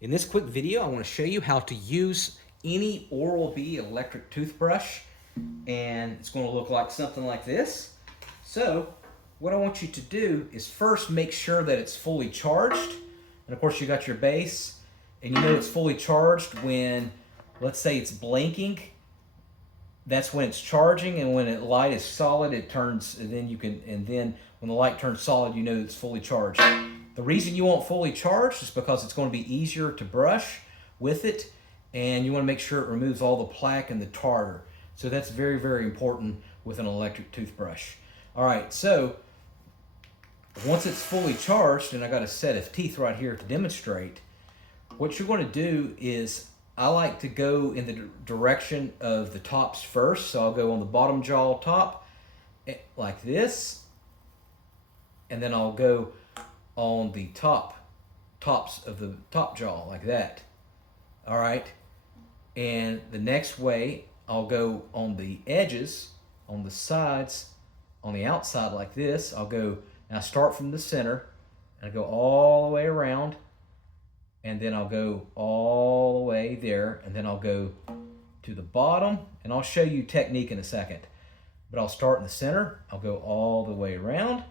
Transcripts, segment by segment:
In this quick video, I want to show you how to use any Oral-B electric toothbrush, and it's going to look like something like this. So what I want you to do is first make sure that it's fully charged. And of course you got your base, and you know it's fully charged when, let's say it's blinking. That's when it's charging, and when the light is solid, it turns, and then when the light turns solid, you know it's fully charged. The reason you want fully charged is because it's going to be easier to brush with it, and you want to make sure it removes all the plaque and the tartar. So that's very, very important with an electric toothbrush. All right, so once it's fully charged, and I got a set of teeth right here to demonstrate, what you're going to do is, I like to go in the direction of the tops first. So I'll go on the bottom jaw top like this, and then I'll go on the tops of the top jaw like that. All right, and the next way I'll go on the edges, on the sides, on the outside like this. I'll go, and I start from the center and I go all the way around, and then I'll go all the way there, and then I'll go to the bottom, and I'll show you technique in a second. But I'll start in the center, I'll go all the way around,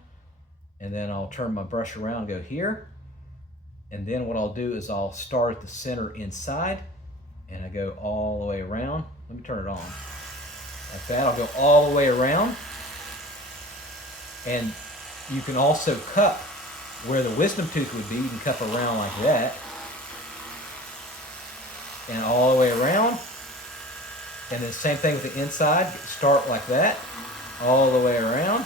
and then I'll turn my brush around and go here. And then what I'll do is I'll start at the center inside, and I go all the way around. Let me turn it on. Like that, I'll go all the way around. And you can also cup where the wisdom tooth would be. You can cup around like that. And all the way around. And then same thing with the inside. Start like that, all the way around,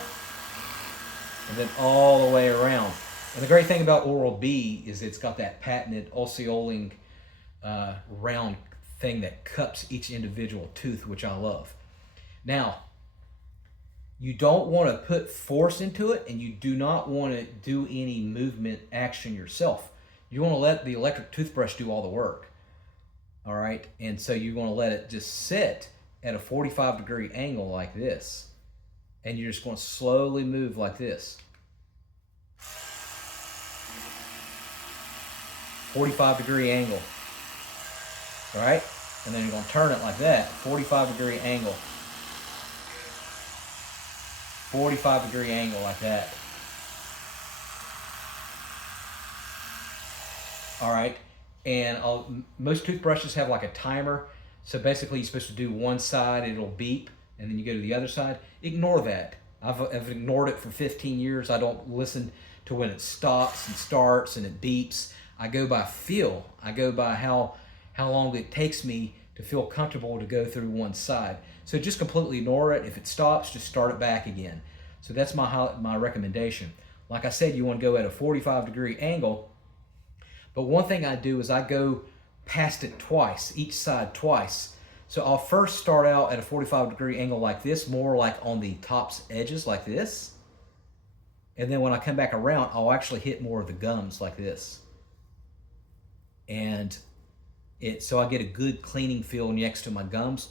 and then all the way around. And the great thing about Oral-B is it's got that patented oscillating round thing that cups each individual tooth, which I love. Now, you don't want to put force into it, and you do not want to do any movement action yourself. You want to let the electric toothbrush do all the work. All right, and so you're going to let it just sit at a 45-degree angle like this, and you're just going to slowly move like this. 45-degree angle, all right? And then you're going to turn it like that, 45-degree angle. 45-degree angle like that. All right. And most toothbrushes have like a timer. So basically you're supposed to do one side, it'll beep, and then you go to the other side. Ignore that. I've ignored it for 15 years. I don't listen to when it stops and starts and it beeps. I go by feel. I go by how long it takes me to feel comfortable to go through one side. So just completely ignore it. If it stops, just start it back again. So that's my recommendation. Like I said, you want to go at a 45-degree angle. But one thing I do is I go past it twice, each side twice. So I'll first start out at a 45-degree angle like this, more like on the top's edges like this. And then when I come back around, I'll actually hit more of the gums like this. And so I get a good cleaning feel next to my gums.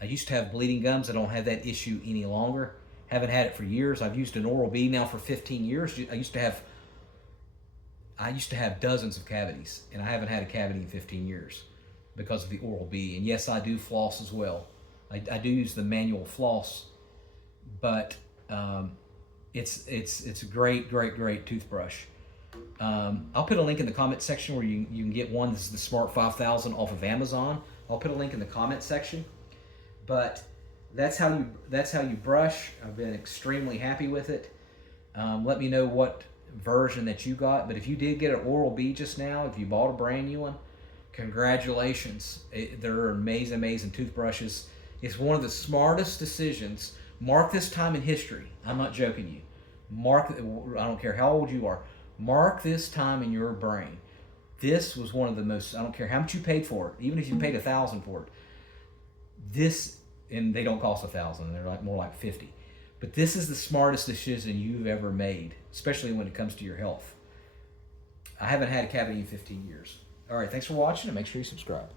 I used to have bleeding gums. I don't have that issue any longer. Haven't had it for years. I've used an Oral-B now for 15 years. I used to have dozens of cavities, and I haven't had a cavity in 15 years because of the Oral-B. And yes, I do floss as well. I do use the manual floss, but it's a great toothbrush. I'll put a link in the comment section where you can get one. This is the Smart 5000 off of Amazon. I'll put a link in the comment section. But that's how you brush. I've been extremely happy with it. Let me know what version that you got. But if you did get an Oral-B just now, if you bought a brand new one, congratulations. They're amazing toothbrushes. It's one of the smartest decisions. Mark this time in history. I'm not joking you. I don't care how old you are. Mark this time in your brain. This was one of the most, I don't care how much you paid for it, even if you paid $1,000 for it. And they don't cost $1,000, they're more like $50. But this is the smartest decision you've ever made, especially when it comes to your health. I haven't had a cavity in 15 years. All right, thanks for watching, and make sure you subscribe.